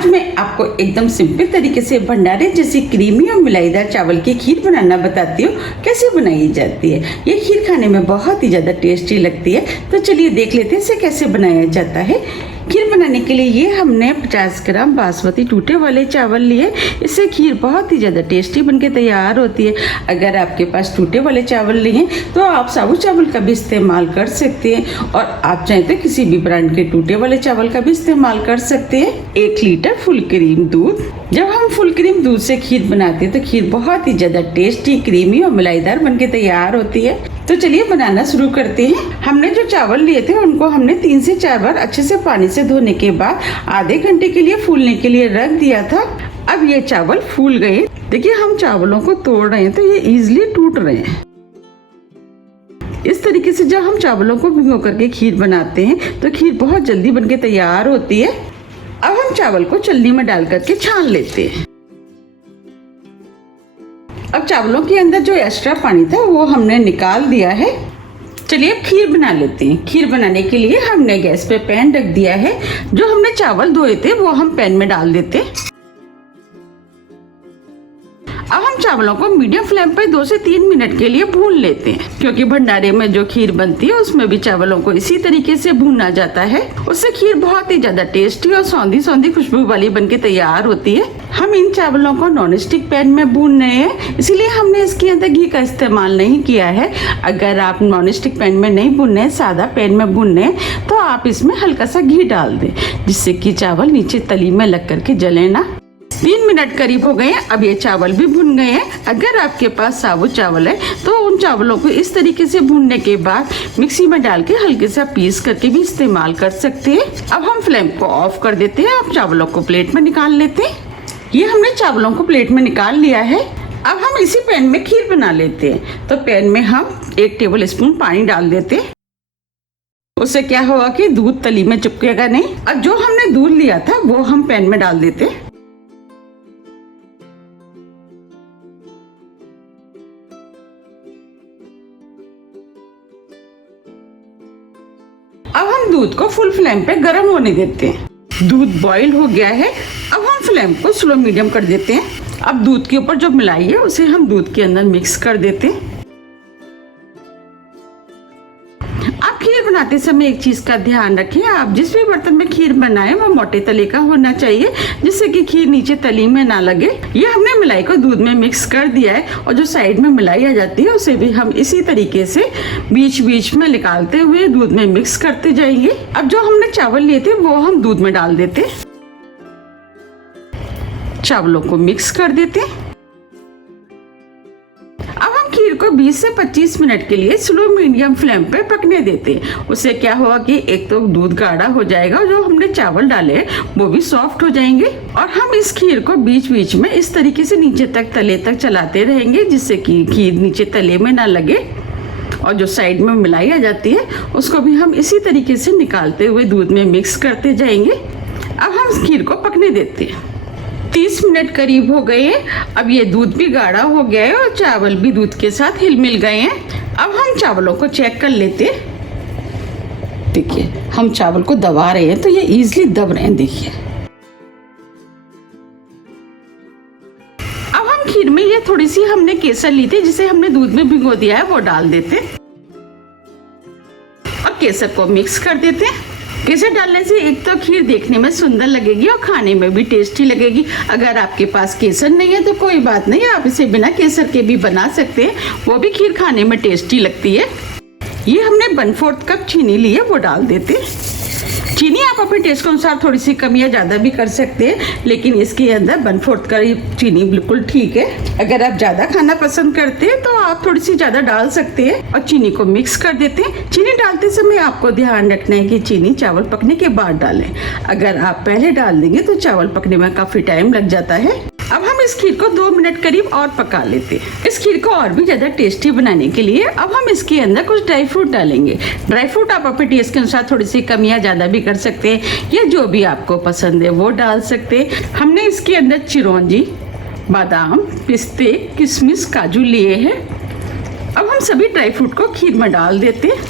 आज मैं आपको एकदम सिंपल तरीके से भंडारे जैसी क्रीमी और मिलाईदार चावल की खीर बनाना बताती हूँ कैसे बनाई जाती है। ये खीर खाने में बहुत ही ज़्यादा टेस्टी लगती है। तो चलिए देख लेते हैं इसे कैसे बनाया जाता है। खीर बनाने के लिए ये हमने 50 ग्राम बासमती टूटे वाले चावल लिए। इससे खीर बहुत ही ज़्यादा टेस्टी बनके तैयार होती है। अगर आपके पास टूटे वाले चावल नहीं हैं तो आप साबुत चावल का भी इस्तेमाल कर सकते हैं, और आप चाहें तो किसी भी ब्रांड के टूटे वाले चावल का भी इस्तेमाल कर सकते हैं। 1 लीटर फुल क्रीम दूध। जब हम फुल क्रीम दूध से खीर बनाते हैं तो खीर बहुत ही ज़्यादा टेस्टी, क्रीमी और मलाईदार बनके तैयार होती है। तो चलिए बनाना शुरू करते हैं। हमने जो चावल लिए थे उनको हमने 3 से 4 बार अच्छे से पानी से धोने के बाद आधे घंटे के लिए फूलने के लिए रख दिया था। अब ये चावल फूल गए। देखिए हम चावलों को तोड़ रहे हैं तो ये इजीली टूट रहे हैं। इस तरीके से जब हम चावलों को भिगो करके खीर बनाते हैं तो खीर बहुत जल्दी बनके तैयार होती है। अब हम चावल को छलनी में डाल करके छान लेते हैं। अब चावलों के अंदर जो एक्स्ट्रा पानी था वो हमने निकाल दिया है। चलिए अब खीर बना लेते हैं। खीर बनाने के लिए हमने गैस पे पैन रख दिया है। जो हमने चावल धोए थे वो हम पैन में डाल देते हैं। अब हम चावलों को मीडियम फ्लेम पर 2 से 3 मिनट के लिए भून लेते हैं, क्योंकि भंडारे में जो खीर बनती है उसमें भी चावलों को इसी तरीके से भूना जाता है। उससे खीर बहुत ही ज्यादा टेस्टी और सौंधी सौंधी खुशबू वाली बनके तैयार होती है। हम इन चावलों को नॉन स्टिक पैन में भून रहे हैं, इसलिए हमने इसके अंदर घी का इस्तेमाल नहीं किया है। अगर आप नॉन स्टिक पैन में नहीं भूनने हैं, सादा पैन में भूनने हैं, तो आप इसमें हल्का सा घी डाल दें, जिससे कि चावल नीचे तली में लग करके जले ना। 3 मिनट करीब हो गए हैं। अब ये चावल भी भुन गए हैं। अगर आपके पास साबुत चावल है तो उन चावलों को इस तरीके से भूनने के बाद मिक्सी में डाल के हल्के सा पीस करके भी इस्तेमाल कर सकते हैं। अब हम फ्लेम को ऑफ कर देते हैं। अब चावलों को प्लेट में निकाल लेते हैं। ये हमने चावलों को प्लेट में निकाल लिया है। अब हम इसी पैन में खीर बना लेते हैं। तो पैन में हम 1 टेबल स्पून पानी डाल देते हैं। उससे क्या होगा कि दूध तली में चिपकेगा नहीं। अब जो हमने दूध लिया था वो हम पैन में डाल देते हैं। अब हम दूध को फुल फ्लेम पे गर्म होने देते हैं। दूध बॉईल हो गया है। अब हम फ्लेम को स्लो मीडियम कर देते हैं। अब दूध के ऊपर जो मलाई है उसे हम दूध के अंदर मिक्स कर देते हैं। आप खीर बनाते समय एक चीज का ध्यान रखें, आप जिस भी बर्तन में खीर बनाएं वो मोटे तले का होना चाहिए, जिससे कि खीर नीचे तली में ना लगे। ये हमने मलाई को दूध में मिक्स कर दिया है, और जो साइड में मलाई आ जाती है उसे भी हम इसी तरीके से बीच बीच में निकालते हुए दूध में मिक्स करते जाएंगे। अब जो हमने चावल लिए थे वो हम दूध में डाल देते, चावलों को मिक्स कर देते। खीर को 20 से 25 मिनट के लिए स्लो मीडियम फ्लेम पे पकने देते हैं। उससे क्या होगा कि एक तो दूध गाढ़ा हो जाएगा, जो हमने चावल डाले वो भी सॉफ्ट हो जाएंगे, और हम इस खीर को बीच बीच में इस तरीके से नीचे तक तले तक चलाते रहेंगे, जिससे कि खीर नीचे तले में ना लगे। और जो साइड में मलाई आ जाती है उसको भी हम इसी तरीके से निकालते हुए दूध में मिक्स करते जाएंगे। अब हम खीर को पकने देते हैं। 30 मिनट करीब हो गए हैं। अब ये दूध भी गाढ़ा हो गया है और चावल भी दूध के साथ हिल मिल गए हैं। अब हम चावलों को चेक कर लेते हैं। देखिए हम चावल को दबा रहे हैं तो ये इजीली दब रहे हैं। देखिए अब हम खीर में ये थोड़ी सी हमने केसर ली थी, जिसे हमने दूध में भिगो दिया है, वो डाल देते और केसर को मिक्स कर देते हैं। केसर डालने से एक तो खीर देखने में सुंदर लगेगी और खाने में भी टेस्टी लगेगी। अगर आपके पास केसर नहीं है तो कोई बात नहीं, आप इसे बिना केसर के भी बना सकते हैं, वो भी खीर खाने में टेस्टी लगती है। ये हमने 1/4 कप चीनी ली है, वो डाल देते हैं। चीनी आप अपने टेस्ट के अनुसार थोड़ी सी कम या ज़्यादा भी कर सकते हैं, लेकिन इसके अंदर 1/4 का चीनी बिल्कुल ठीक है। अगर आप ज़्यादा खाना पसंद करते हैं तो आप थोड़ी सी ज़्यादा डाल सकते हैं। और चीनी को मिक्स कर देते हैं। चीनी डालते समय आपको ध्यान रखना है कि चीनी चावल पकने के बाद डालें। अगर आप पहले डाल देंगे तो चावल पकने में काफ़ी टाइम लग जाता है। अब हम इस खीर को 2 मिनट करीब और पका लेते हैं। इस खीर को और भी ज़्यादा टेस्टी बनाने के लिए अब हम इसके अंदर कुछ ड्राई फ्रूट डालेंगे। ड्राई फ्रूट आप अपने टेस्ट के अनुसार थोड़ी सी कम या ज़्यादा भी कर सकते हैं, या जो भी आपको पसंद है वो डाल सकते हैं। हमने इसके अंदर चिरौंजी, बादाम, पिस्ते, किशमिश, काजू लिए हैं। अब हम सभी ड्राई फ्रूट को खीर में डाल देते हैं।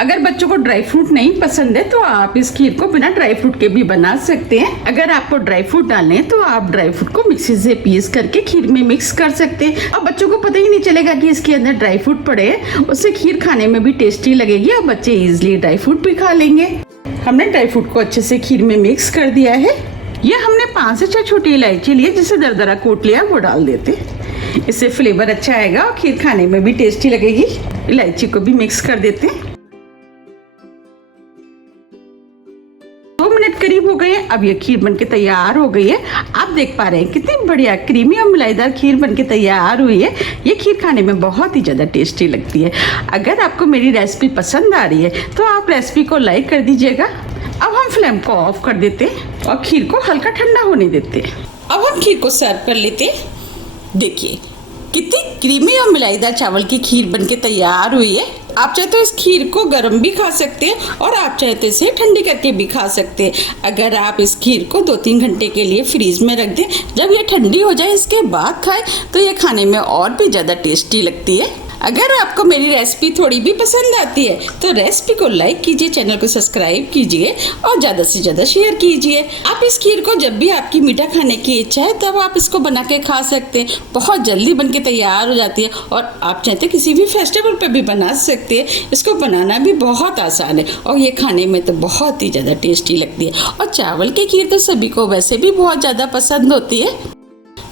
अगर बच्चों को ड्राई फ्रूट नहीं पसंद है तो आप इस खीर को बिना ड्राई फ्रूट के भी बना सकते हैं। अगर आपको ड्राई फ्रूट डालने हैं तो आप ड्राई फ्रूट को मिक्सी से पीस करके खीर में मिक्स कर सकते हैं। अब बच्चों को पता ही नहीं चलेगा कि इसके अंदर ड्राई फ्रूट पड़े हैं। उससे खीर खाने में भी टेस्टी लगेगी और बच्चे इजिली ड्राई फ्रूट भी खा लेंगे। हमने ड्राई फ्रूट को अच्छे से खीर में मिक्स कर दिया है। ये हमने 5 से 6 छोटी इलायची लिए, जिसे दरदरा कूट लिया, वो डाल देते। इससे फ्लेवर अच्छा आएगा और खीर खाने में भी टेस्टी लगेगी। इलायची को भी मिक्स कर देते। 2 मिनट करीब हो गए हैं। अब ये खीर बनके तैयार हो गई है। आप देख पा रहे हैं कितनी बढ़िया क्रीमी और मलाईदार खीर बनके तैयार हुई है। ये खीर खाने में बहुत ही ज़्यादा टेस्टी लगती है। अगर आपको मेरी रेसिपी पसंद आ रही है तो आप रेसिपी को लाइक कर दीजिएगा। अब हम फ्लेम को ऑफ कर देते हैं और खीर को हल्का ठंडा होने देते हैं। अब हम खीर को सर्व कर लेते हैं। देखिए कितनी क्रीमी और मलाईदार चावल की खीर बनके तैयार हुई है। आप चाहे तो इस खीर को गर्म भी खा सकते हैं और आप चाहे तो इसे ठंडी करके भी खा सकते हैं। अगर आप इस खीर को 2-3 घंटे के लिए फ्रीज में रख दें, जब ये ठंडी हो जाए इसके बाद खाएं तो ये खाने में और भी ज़्यादा टेस्टी लगती है। अगर आपको मेरी रेसिपी थोड़ी भी पसंद आती है तो रेसिपी को लाइक कीजिए, चैनल को सब्सक्राइब कीजिए और ज़्यादा से ज़्यादा शेयर कीजिए। आप इस खीर को जब भी आपकी मीठा खाने की इच्छा है तब आप इसको बना के खा सकते हैं। बहुत जल्दी बन के तैयार हो जाती है और आप चाहते किसी भी फेस्टिवल पे भी बना सकते हैं। इसको बनाना भी बहुत आसान है और ये खाने में तो बहुत ही ज़्यादा टेस्टी लगती है। और चावल की खीर तो सभी को वैसे भी बहुत ज़्यादा पसंद होती है।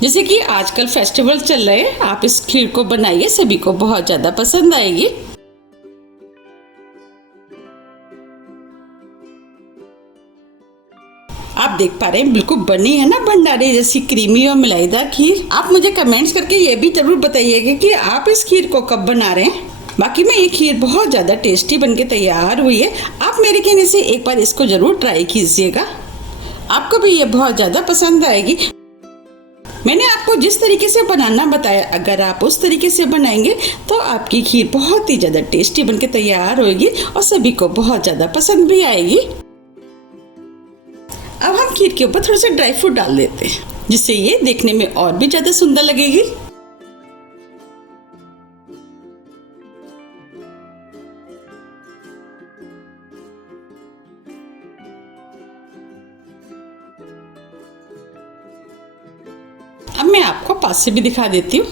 जैसे कि आजकल फेस्टिवल चल रहे हैं, आप इस खीर को बनाइए, सभी को बहुत ज़्यादा पसंद आएगी। आप देख पा रहे हैं बिल्कुल बनी है ना भंडारे जैसी क्रीमी और मलाईदार खीर। आप मुझे कमेंट्स करके ये भी जरूर बताइएगा कि आप इस खीर को कब बना रहे हैं। बाकी में ये खीर बहुत ज़्यादा टेस्टी बनके तैयार हुई है। आप मेरे कहने से एक बार इसको ज़रूर ट्राई कीजिएगा, आपको भी ये बहुत ज़्यादा पसंद आएगी। मैंने आपको जिस तरीके से बनाना बताया, अगर आप उस तरीके से बनाएंगे तो आपकी खीर बहुत ही ज़्यादा टेस्टी बनके तैयार होगी और सभी को बहुत ज़्यादा पसंद भी आएगी। अब हम खीर के ऊपर थोड़ा सा ड्राई फ्रूट डाल देते हैं, जिससे ये देखने में और भी ज़्यादा सुंदर लगेगी। अब मैं आपको पास से भी दिखा देती हूँ।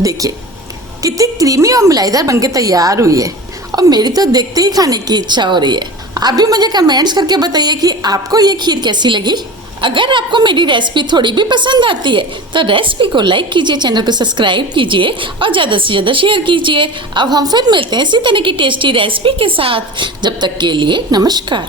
देखिए कितनी क्रीमी और मलाईदार बनके तैयार हुई है और मेरी तो देखते ही खाने की इच्छा हो रही है। आप भी मुझे कमेंट्स करके बताइए कि आपको ये खीर कैसी लगी। अगर आपको मेरी रेसिपी थोड़ी भी पसंद आती है तो रेसिपी को लाइक कीजिए, चैनल को सब्सक्राइब कीजिए और ज़्यादा से ज़्यादा शेयर कीजिए। अब हम फिर मिलते हैं इसी तरह की टेस्टी रेसिपी के साथ। जब तक के लिए नमस्कार।